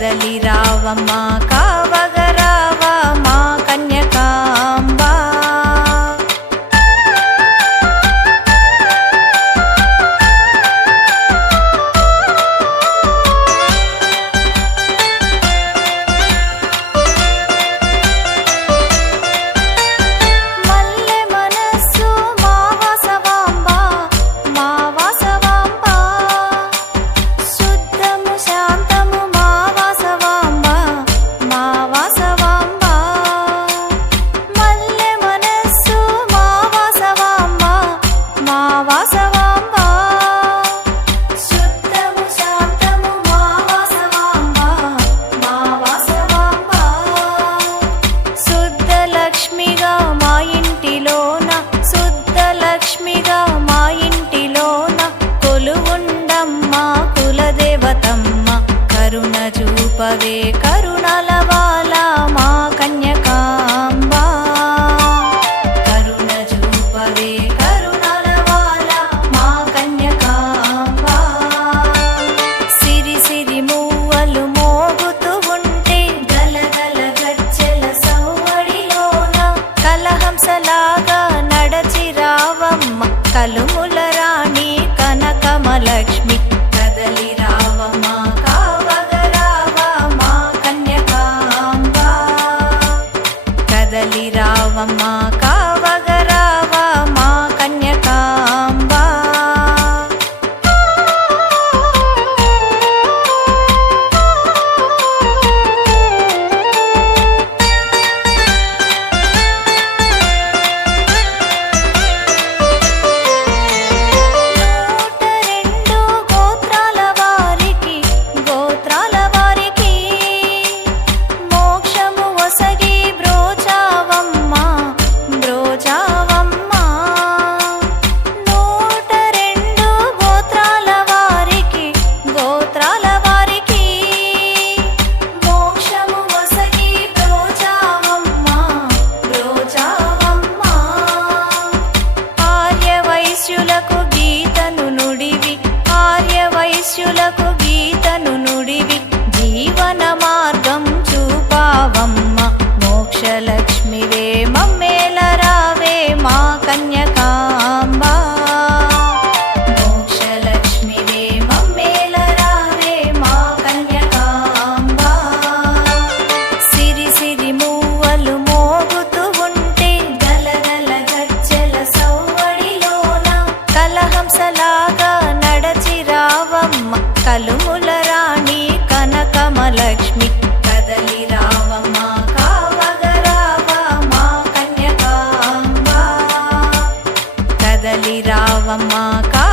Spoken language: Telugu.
కదలి రావమ్మా కావగా ಸರ್ವದೇ ಕ కదలి రావమ్మ కావగ రావమ్మా కా